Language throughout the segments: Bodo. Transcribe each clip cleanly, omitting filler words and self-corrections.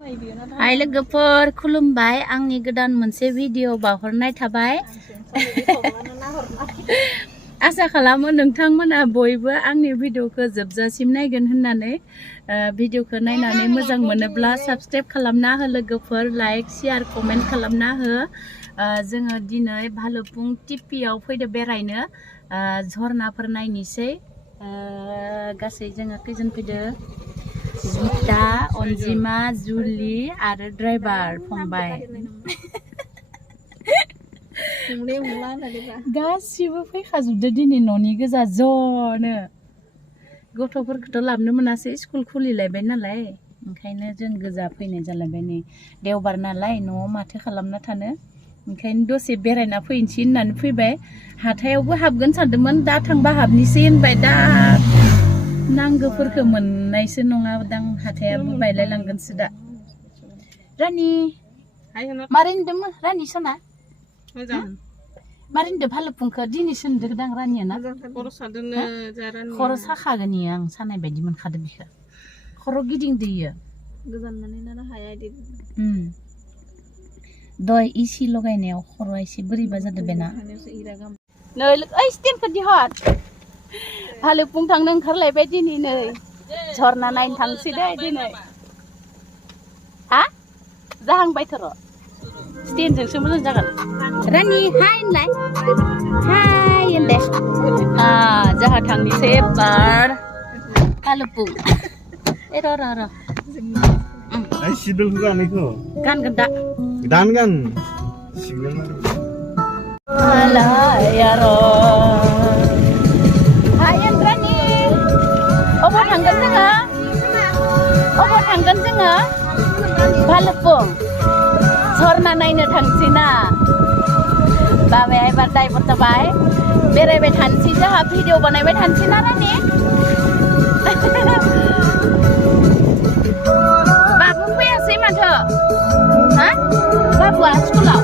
हाय लोगोफोर खुलुमबाय आंनि गोदान मोनसे भिडिअ बावहरनाय थाबाय आसा खालामो नोंथांमोना बयबो आंनि भिडिअखौ जोबजासिम नायगोन होननानै भिडिअखौ नायनानै मोजां मोनोब्ला साबस्क्राइब खालामना हो लोगोफोर लाइक शेयार कमेन्ट खालामना हो जोङो दिनै भालुकपुं टिपियाव फैदो बेरायनो झरनाफोर नायनोसै गासै जोङो खैजन फैदो जिता अनजिमा जुलि आरो ड्राइभार फंबाय गासिबो फैखाजोबदो दिनै न'नि गोजा ज'नो गथ'फोरखौथ' लाबोनो मोनासै स्कुल खुलिलायबाय नालाय ओंखायनो जों गोजा फैनाय जालायबाय नै देवबार नालाय न'आव माथो खालामना थानो ओंखायनो दसे बेरायना फैनोसै होननानै फैबाय हाथायावबो हाबगोन सानदोंमोन दा थांबा हाबनोसै होनबाय दा नांगौफोरखौ मोननायसो नङा दां हाथायाबो बायलायलांगोनसो दा रानि मारै होनदोंमोन रानि सना मारै होनदों भालुकपुंखौ दिनैसो होनदोंदां रानिया ना खर' साखागोन इयो आं सानाय बायदि मोनखादों बिखौ खर' गिदिंदोयो गोजान मोनहैनो हाया दय इसि लगायनायाव खर'आ एसे बोरैबा जादों बेना नै ओइ स्टेनखौ दिहर भालुकपुं थांनो ओंखारलायबाय दिनै नै झरना नायनो थांसै दे दिनै हा जाहांबायथ' र' स्टेनजोंसो मोजां जागोन रानि हाय होनलाय हाय होनदे जोंहा थांनोसै एबार भालुकपुं ए र' Ay, sidol ko kan ito. गानगोन दा Daan kan. Signal na. Alaya ro. Hayan Rani. Opo थांगोन जोङो? Opo थांगोन जोङो? भालुकपुं. झरना नायनो थांसै ना? बाबाया एबार ड्राइभार जाबाय। बेरायबाय थानोसै जोंहा भिडिअ बानायबाय थानोसै ना रानि? बाबु फैयासै माथो? हा? बाबुआ स्कुलाव?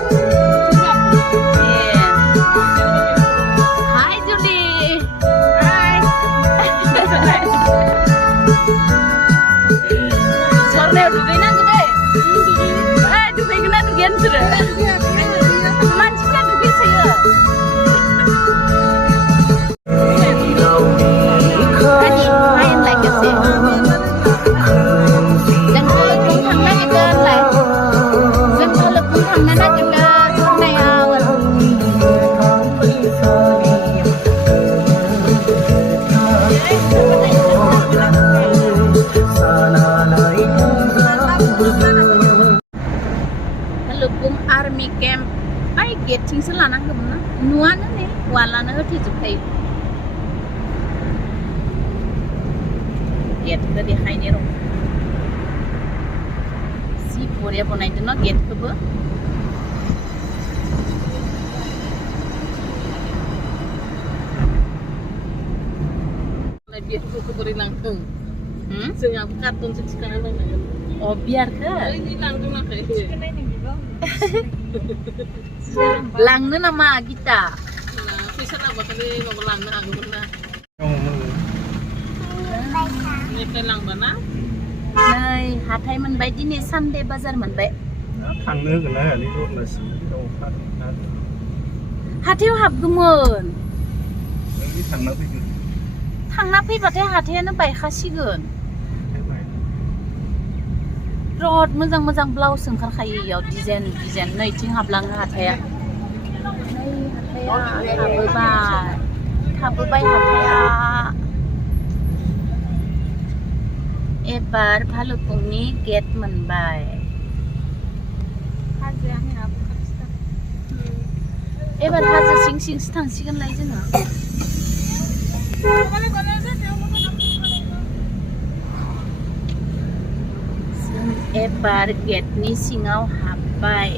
Hai Julie. Hai. Sorenya dugainango deh. Dugaigana dugian sudah. Mancingnya dugaisaya. Main lagi sih. Dan kalau pun thằng này cái lại. Dan kalau pun thằng này cái này Bhalukpong army camp ओइ गेटथिंसो लानांगौमोन ना नुवानो नै वालानो होथेजोबखायो गेटखौ देखायनो र' जि बरिया बनायदों न' गेटखौबो बियारखौ बोरै लांथों जोंहाबो कार्टुनसो थिखांना लांनांगोन अ बियारखौ लांनो नामा गिता फैसा लांबाथाय माबा लांनो हागौमोन ना निफ्राय लांबा ना नै हाथाय मोनबाय दिनै सानडे बाजार मोनबाय थांनो होगोन ना हायालै र'नासि हाथायाव हाबगौमोन थांना फैगोन थांना फैबाथाय हाथायानो बायखासिगोन रद मोजां मोजां ब्लाउस ओंखारखायो इयाव डिजाइन नैथिं हाबलाङो हाथाया नै हाथाया थाबोबाय हाथाया एबार भालुकपुंनि गेट मोनबाय एबार हाजो सिं सिंसो थांसिगोनलाय जोङो एबार गेटनि सिङाव हाबबाय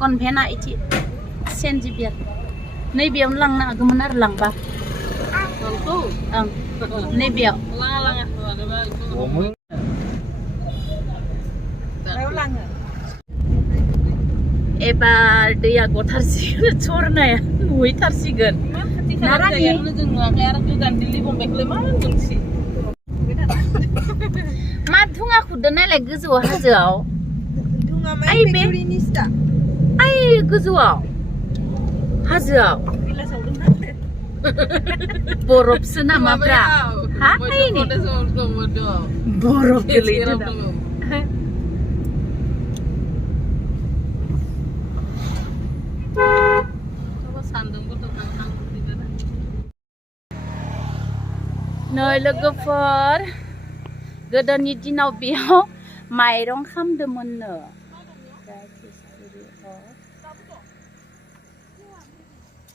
कनभेन्टआ इथि सेन्ट जेभियार नैबेयावनो लांनो हागौमोन आरो लांबा नैबेयाव एबार दैया गथारसिगोन झरनाया नुहैथारसिगोन नारानि मा धुङा खुरदो नायलाय गोजौआव हाजोआव आइ गोजौआव हाजोआव बरफसो नामाब्रा हा आइनि बरफ गोलैदों नै लोगोफोर गोदोनि दिनाव बेयाव माइरं खामदोंमोननो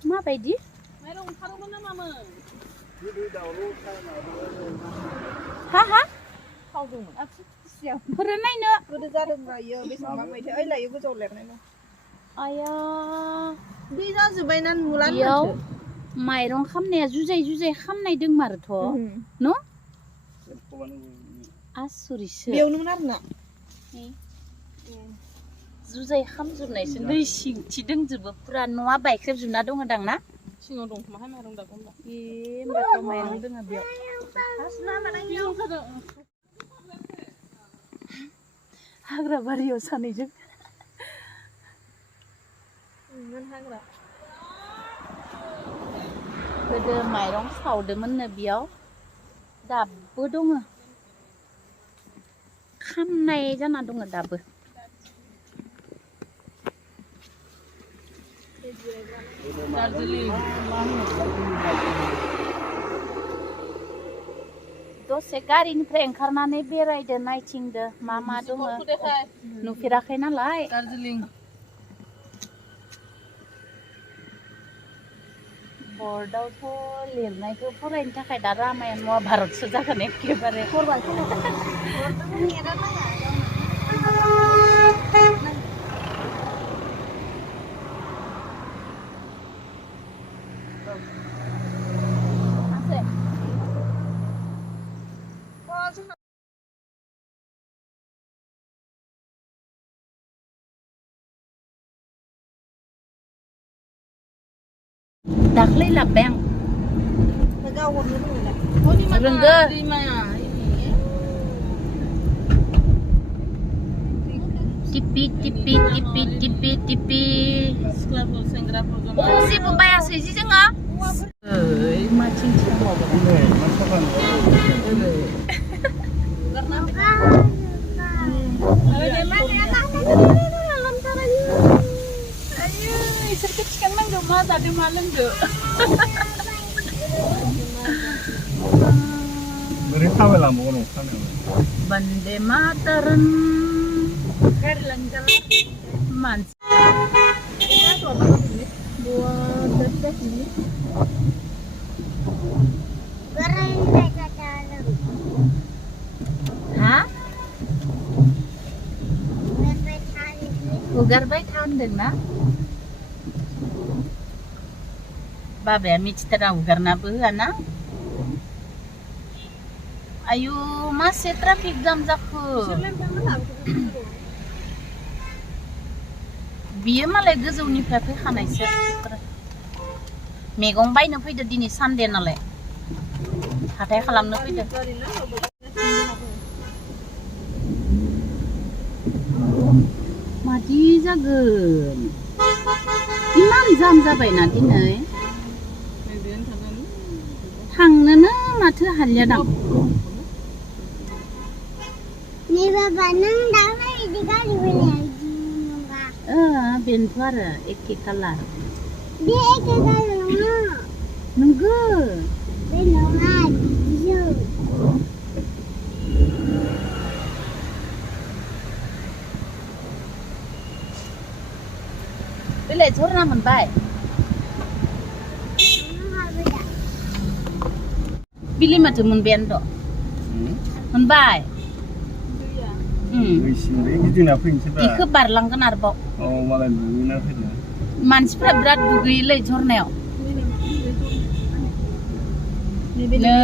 माबायदि हा हा फोरो नायनो गोदो जादोंब्रा इयो बेसेबां माबायदि ओइ लायो गोजौ लेरनाय न आया दै जाजोब्बायना नुला बेयाव माइरं खामनाया जुजाय जुजाय खामनाय दंमारोथ' न आसुरिसो बेयावनोमोन आरोना जुजाय खामजोबनायसो दै सिंथि दंजोबो पुरा न'आ बायख्रेबजोबना दङ दां ना सिङाव दं खोमा माइरं दागोन ए होमबाथ' माइरं दङ बेयाव हाग्रा बारियाव सानैजों गोदो माइरं सावदोंमोननो बेयाव दाबो दङ खामनाय जाना दङ दाबो दसे गारिनिफ्राय ओंखारनानै बेरायदो नायथिंदो मा मा दङ नुफेराखै नालाय दार्जिलिं बर्डआवथ' लिरनायखौ फरायनो थाखाय दा रामायण महाभारतसो जागोन एखेबारे दाख्लै लाबबाय आं रोंगो टिपि टिपि टिपि टिपि टिपि जेबो बायासै जि जोङो माथिं इसोरखौ थिखांनांगौ मा जादों मा लोंदो बोरै थाबायलांबावगोन अखानायाव वन्दे मातरम मानसि हा हुगारबाय था होनदोंना बाबाया मिथिथारा हुगारनाबो होआना आयु मासे ट्राफिक जाम जाखो बियो मालाय गोजौनिफ्राय फैखानायसो मैगं बायनो फैदो दिनै सानदे नालाय हाथाय खालामनो फैदो मादि जागोन इमान जाम जाबायना दिनै थांनोनो माथो हालिया दां बेनोथ' आरो एखे कालार नंगौ बेलाय झरना मोनबाय बिलि माथो मोनबायानोथ' मोनबाय गिदिंना फैनोसै बेखौ बारलांगोन आरोबाव मालाय दुगैना फैदों मानसिफ्रा बिराद दुगैयोलै झरनायाव नै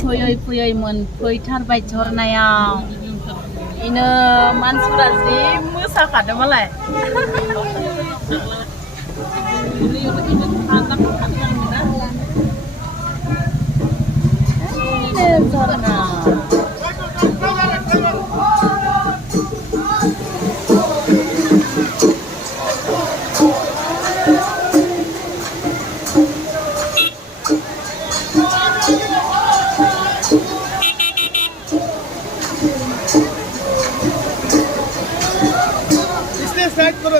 फैयै फैयै मोनफैथारबाय झरनायाव इनो मानसिफोरा जि मोसाखादों मालाय झरना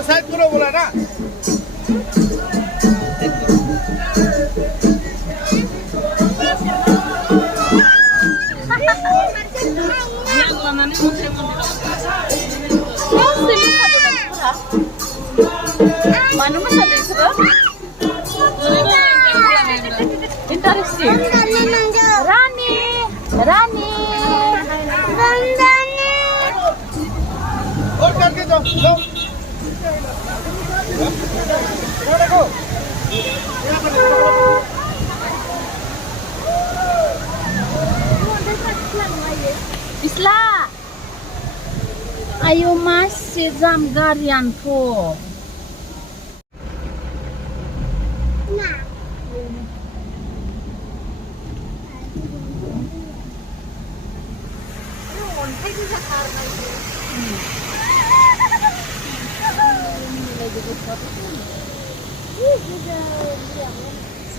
साइड करो बोला ना Mana masalah itu? Interesting. Rani. और करके दो देखो Isla. Ayo masih jam garian tuh.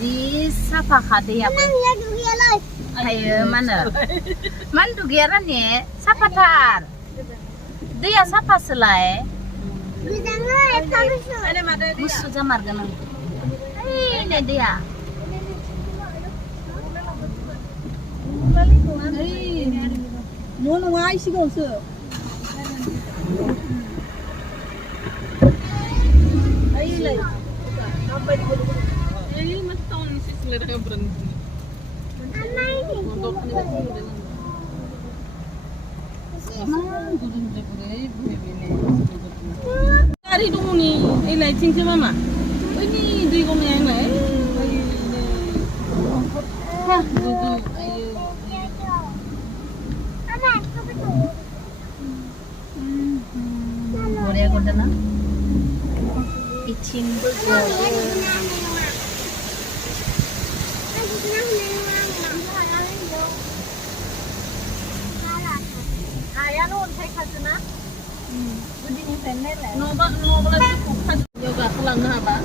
Si siapa kade ya? Ayo mana? Man dugiaran ya? Siapa tar? Dia siapa selai? Musuh jamar ganang. Ini dia. Mau ngai sih gak usah. Ayo lah. Sampai di bulu. Ini masih tahun ini sih selera berhenti. Untuk ini tak boleh. Hari dulu ni, ini cincin mama. Ini di rumah yang lain. Hah, dulu. Korea golden na? Itching burger. Ayah nu untai khasna? Budi ni pendek lah. No boleh cukup. Yoga kelang apa?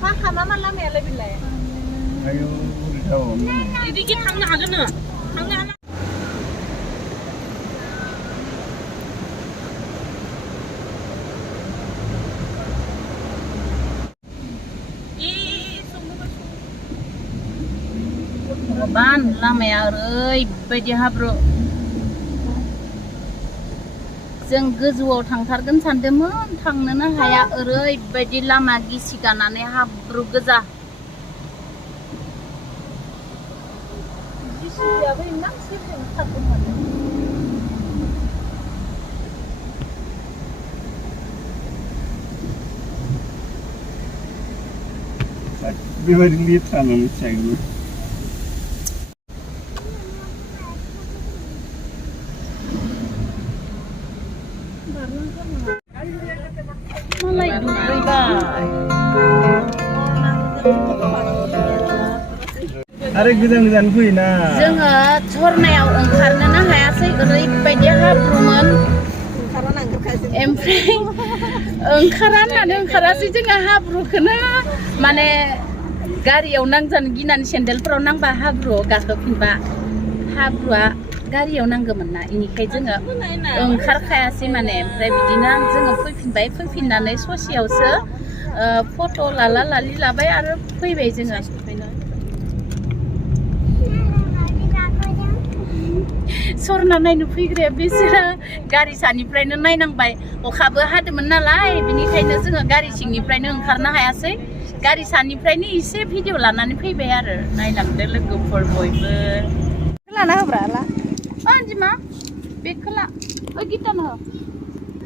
Pak, kamu mana mele bilai? ayo udah tahu Ini kita hang nak kan? Hang nak. Ban lamanya oरैबायदि हाब्रु जों गोजौआव थांथारगोन सानदोंमोन थांनोनो हाया ओरैबायदि लामा गिसि गानानै हाब्रु गोजा गिसियाबो इमान सेफोन थादोंमोन बेबायदि लेथ्रा होननानै मिथियाखैमोन मालाय दुगैबाय आरो गोजान फैयोना जोङो झरनायाव ओंखारनोनो हायासै ओरैबायदि हाब्रुमोन ओमफ्राय ओंखारा होननानै ओंखारासै जोङो हाब्रुखौनो माने गारियाव नांजानो गिनानै सेन्देलफोराव नांबा हाब्रुआव गाखोफिनबा हाब्रुआ गारियाव नांगौमोन ना इनिखायनो जोङो ओंखारखायासै माने ओमफ्राय बिदिनो जोङो फैफिननानै ससेयावसो फट' लालि लाबाय आरो फैबाय जोङो सरना नायनो फैग्राया बिसोरो गारि सानिफ्रायनो नायनांबाय अखाबो हादोंमोन नालाय बिनिखायनो जोङो गारि सिंनिफ्रायनो ओंखारनो हायासै गारि सानिफ्रायनो एसे भिडिअ लानानै फैबाय आरो नायलांदो लोगोफोर बयबो लाना होब्रा ला अन्जिमा बेगखौ ला ओइ गिटानो हो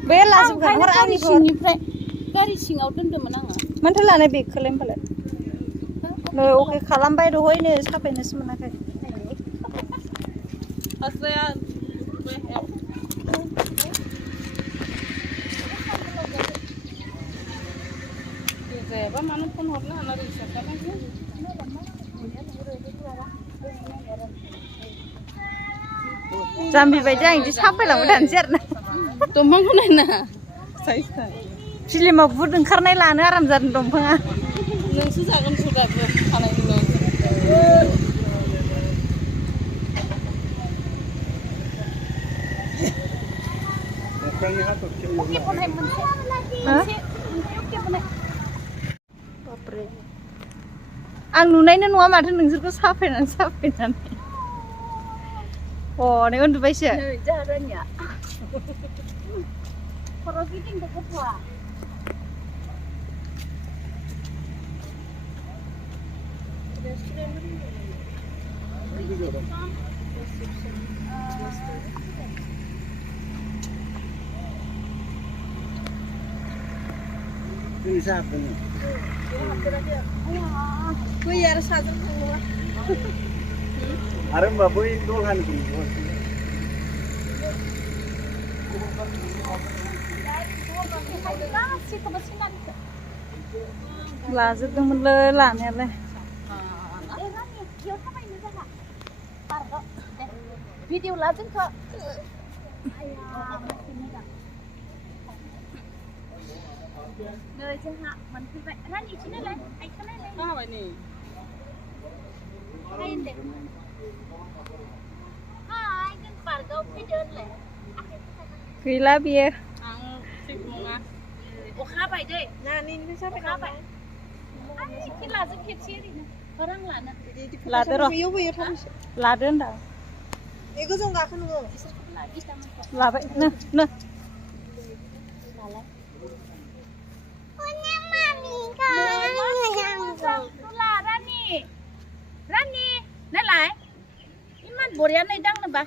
बे लाजोबखागोन हर आंनि सिंनिफ्राय गारि सिङाव दोन्दोंमोन आङो मानोथो लानाय बेगखौलाय होमबालाय नै अके खालामबाय दहयनो साफायनोसो मोनाखै Hasan. Siapa mana pun horna anak bisa kan aja. Jambi baca yang disampai lah udah anjir. Tumpang mana na? Saya. Filmnya buat karena lana aram jalan tumpang. Neng susah kan sudah ber anak ini. Oke pun hai mense. Oke pun hai. Baper. Ang nunainya nuah macam nengserku sapenan. Oh, ini untuk baca. Jalannya. Kalau gini nggak kuat. Ini siapa nih? Gue ya harus satu keluar. Arem baboy dolhan ku. Lazat tuh melelahnya leh. Video lazat kok. Nơi chứ hạ mình thì vậy ra đi chứ lên anh có lên Apa ini? hay deh hai kan pargo video le gila bia Ang sip mo nga. Oka bay deh Nah, ini siapa Oka bay ay kila zan kit siri na orang lana Lader oh. lader dah Iku 좀 가는 거. lagi sama Labe. Nah. Rani, nalai. Iman boria nai dang na ba?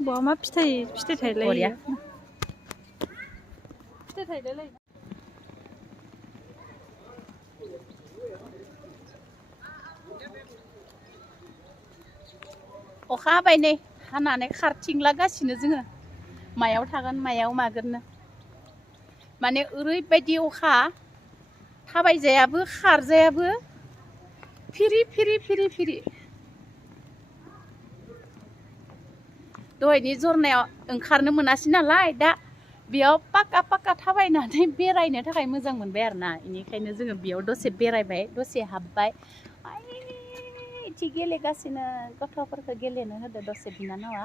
Bawa mah piste thailand. Boria. Piste thailand. Oka bay नै हानानै खारथिंलागासिनो जोङो मायाव थागोन मायाव मागोन माने ओरैबायदि अखा थाबायजायाबो खारजायाबो फिरि दहायनि जरनायाव ओंखारनो मोनासै नालाय दा बेयाव पाक्का थाबायनानै बेरायनो थाखाय मोजां मोनबाय आरोना बेनिखायनो जोङो बेयाव दसे बेरायबाय दसे हाबबाय इथि गेलेगासिनो गथ'फोरखौ गेलेनो होदो दसे बिनानावा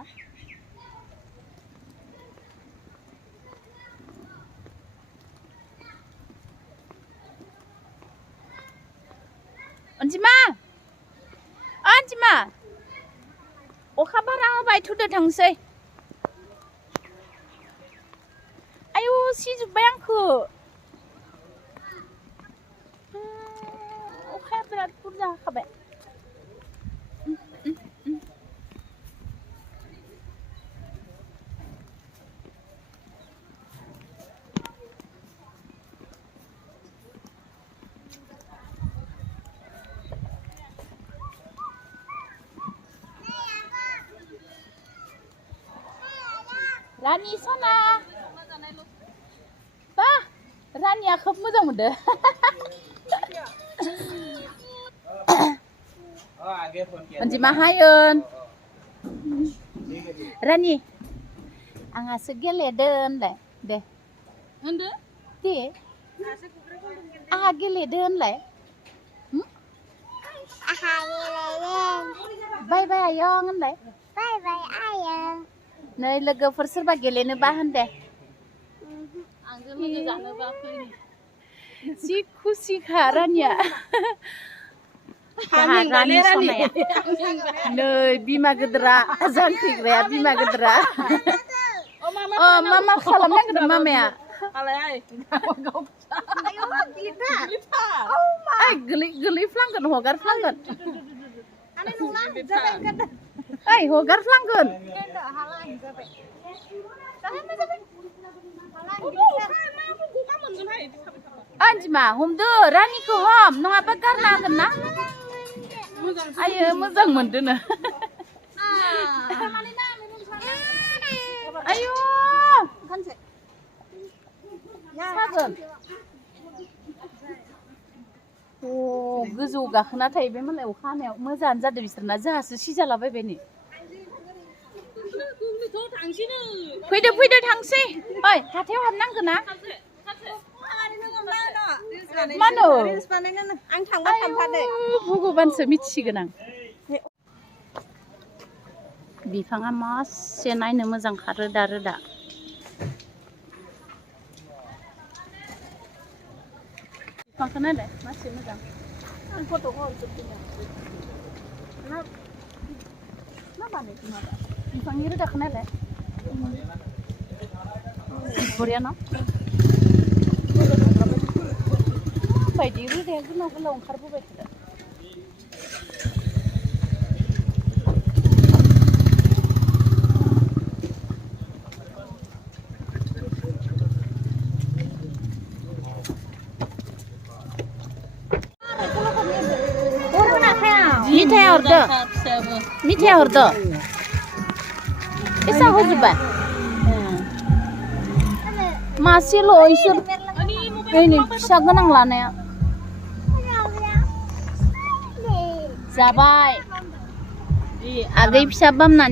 Anjima अखा बारा होबाय थुदो थांसै आयु सिजोब्बाय आंखो अखाया बिराद बुरजा हाखाबाय Rani sana. Ba, Rani खोब मोजां मोनदो. Anjima hayon. Rani. Angasो गेलेदों दे. Anda? Dे. Aha गेलेदों होनलाय. Aha गेलेदों. Bye bye ayong होनलाय. Bye bye ayang. नै लोगोफोर सोरबा गेलेनोबा होन दे Anggur logo जानोबा फै जि खुसिखा रानिया रानि सनाया नै बिमा गोदोरा जांख्रिग्राया बिमा गोदोरा मा खालामनो नागिरदों मामाया Alay. Ayo gilitar. ओइ गोलैफ्लांगोन हगारफ्लांगोन Ane nungan जाबाय kada. ओइ हगारफ्लांगोन Kada halang जाबाय. Kahana जाबाय. Halang Anjima हमदो रानिखौ हम नङाबा गारना होगोन ना आयो मोजां मोनदोनो जागोन अ गोजौ गाखोना थाहैबाय मालाय अखा हानायाव मोजाङानो जादों बिसोरना जोंहासो सिजालाबायबाय नै फैदो फैदो थांसै ओइ हाथायाव हाबनांगौ ना मानो आं थांबा थांफादो भगबानसो मिथिसिगोन आं बिफाङा मासे नायनो मोजां रोदा रोदा बिफांखौ नायलाय मासे मोजां आं फट'खौ हरजोबदों मा बानायखो माबा बिफांनि रोदाखौ नायलाय बरिया न बायदि रोदाया गोलाव गोलाव ओंखारबोबाय थादों मिथाइ हरदो मिथाइ हरदो फैसा होजोब्बाय मासेल' इसोर नै फिसा गोनां लानाया जाबाय आगै फिसा बामनानै